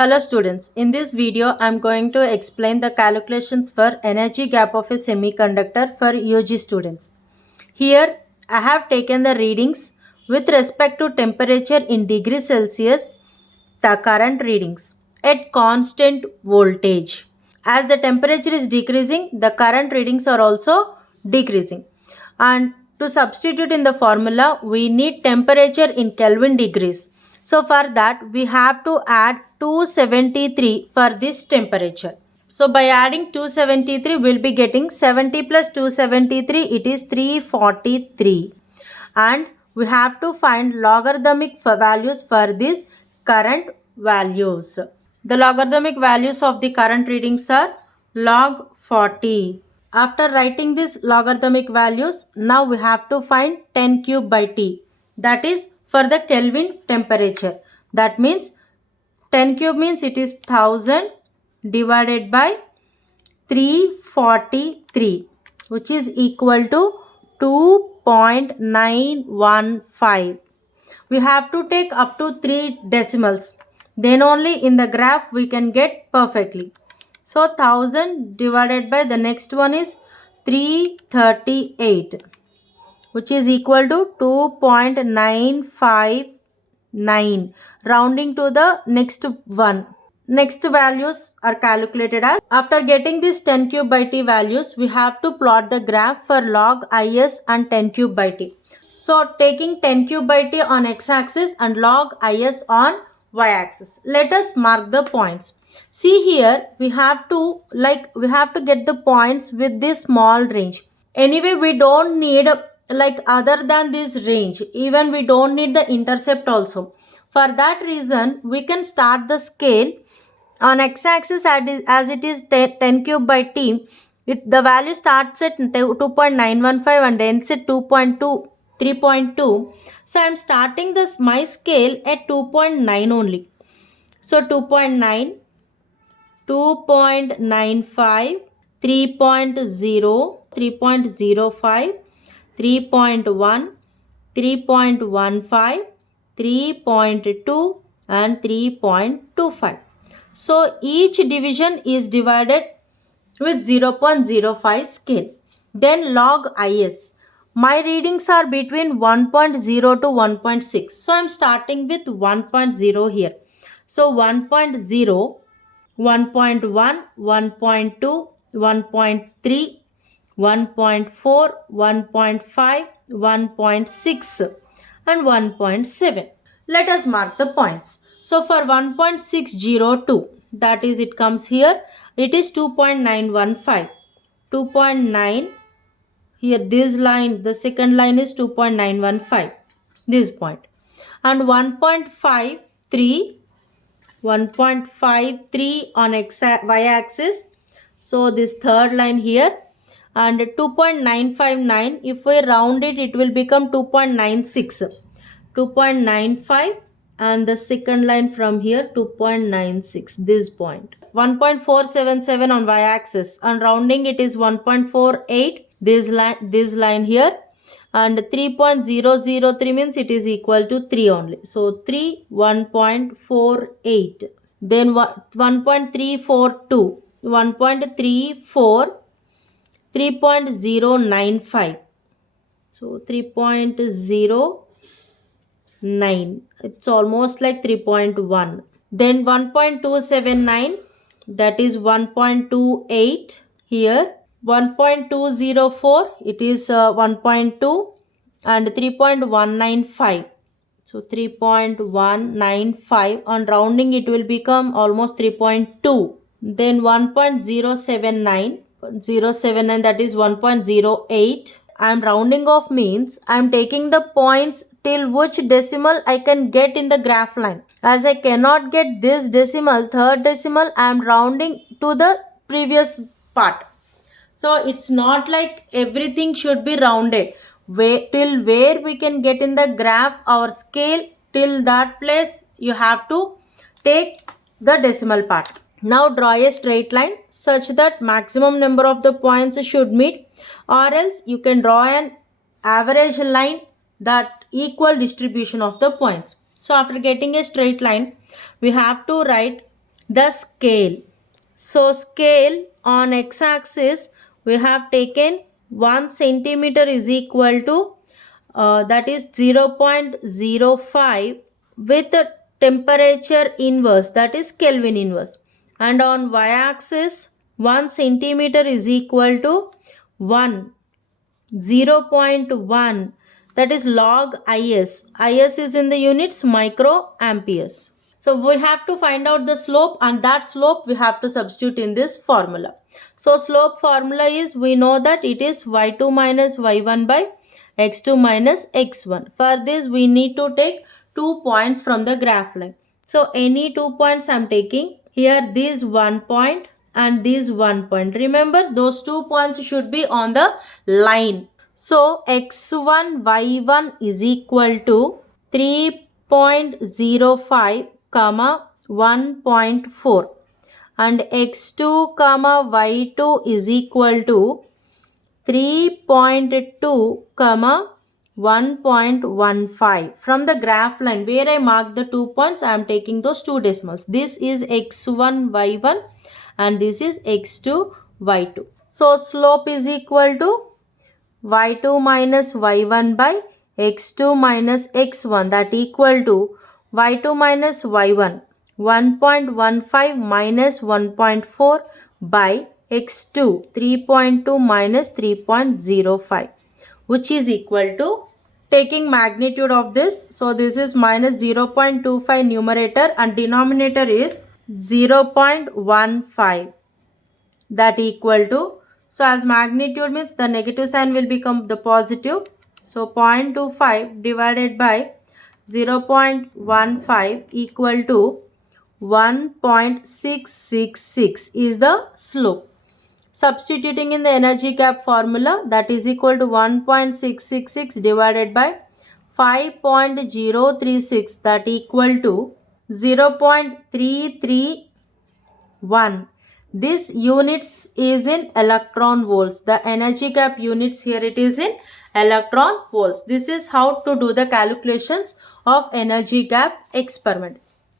Hello students, in this video I am going to explain the calculations for energy gap of a semiconductor for UG students. Here I have taken the readings with respect to temperature in degrees Celsius, the current readings at constant voltage. As the temperature is decreasing, the current readings are also decreasing. And to substitute in the formula, we need temperature in Kelvin degrees. So for that, we have to add 273 for this temperature. So by adding 273, we'll be getting 70 plus 273, it is 343. And we have to find logarithmic values for these current values. The logarithmic values of the current readings are log 40. After writing these logarithmic values, now we have to find 10 cube by T. That is for the Kelvin temperature. That means 10 cube means it is 1000 divided by 343, which is equal to 2.915. We have to take up to 3 decimals. Then only in the graph we can get perfectly. So 1000 divided by the next one is 338, which is equal to 2.959, rounding to the next one. Next values are calculated as, after getting this 10 cube by T values, we have to plot the graph for log IS and 10 cube by T. So taking 10 cube by T on x-axis and log IS on y-axis. Let us mark the points. See here, we have to get the points with this small range. Anyway, we don't need other than this range. Even we don't need the intercept also. For that reason, we can start the scale on x-axis as it is 10 cube by T. The value starts at 2.915 and ends at 3.2. So I am starting my scale at 2.9 only. So 2.9, 2.95, 3.0, 3.05, 3.1, 3.15, 3.2 and 3.25. So each division is divided with 0.05 scale. Then log IS. My readings are between 1.0 to 1.6. So I am starting with 1.0 here. So 1.0, 1.1, 1.2, 1.3, 1.4, 1.5, 1.6 and 1.7. Let us mark the points. So for 1.602, that is it comes here, it is 2.915. 2.9, here this line, the second line is 2.915, this point. And 1.53, 1.53 on y-axis. So this third line here, and 2.959, if we round it, it will become 2.96. 2.95 and the second line from here 2.96, this point. 1.477 on y-axis and rounding it is 1.48, this line here, and 3.003 means it is equal to 3 only. So 3, 1.48. Then 1.342, 1.34, 3.095. So 3.09. It's almost like 3.1. Then 1.279, that is 1.28 here. 1.204, it is 1.2 and 3.195. So 3.195 on rounding it will become almost 3.2. Then 1.079, that is 1.08. I am rounding off means I am taking the points till which decimal I can get in the graph line. As I cannot get this decimal, third decimal, I am rounding to the previous part. So it's not like everything should be rounded. Till where we can get in the graph our scale, till that place you have to take the decimal part. Now draw a straight line such that maximum number of the points should meet, or else you can draw an average line that equal distribution of the points. So after getting a straight line, we have to write the scale. So scale on x-axis we have taken 1 centimeter is equal to that is 0.05 with a temperature inverse, that is Kelvin inverse, and on y-axis 1 centimeter is equal to 0.1, that is log is. Is is in the units microamperes. So we have to find out the slope, and that slope we have to substitute in this formula. So slope formula is, we know that it is y2 minus y1 by x2 minus x1. For this we need to take 2 points from the graph line. So any 2 points I am taking. Here this 1 point and this 1 point. Remember, those 2 points should be on the line. So x1 y1 is equal to 3.05 comma 1.4 and x2 comma y2 is equal to 3.2 comma 1.15. From the graph line where I marked the 2 points, I am taking those 2 decimals. This is x1 y1 and this is x2 y2. So slope is equal to y2 minus y1 by x2 minus x1, that equal to y2 minus y1 1.15 minus 1.4 by x2 3.2 minus 3.05, which is equal to, taking magnitude of this, so this is minus 0.25 numerator and denominator is 0.15, that equal to, so as magnitude means the negative sign will become the positive, so 0.25 divided by 0.15 equal to 1.666 is the slope. Substituting in the energy gap formula, that is equal to 1.666 divided by 5.036, that equal to 0.331. This units is in electron volts. The energy gap units here, it is in electron volts. This is how to do the calculations of energy gap experiment.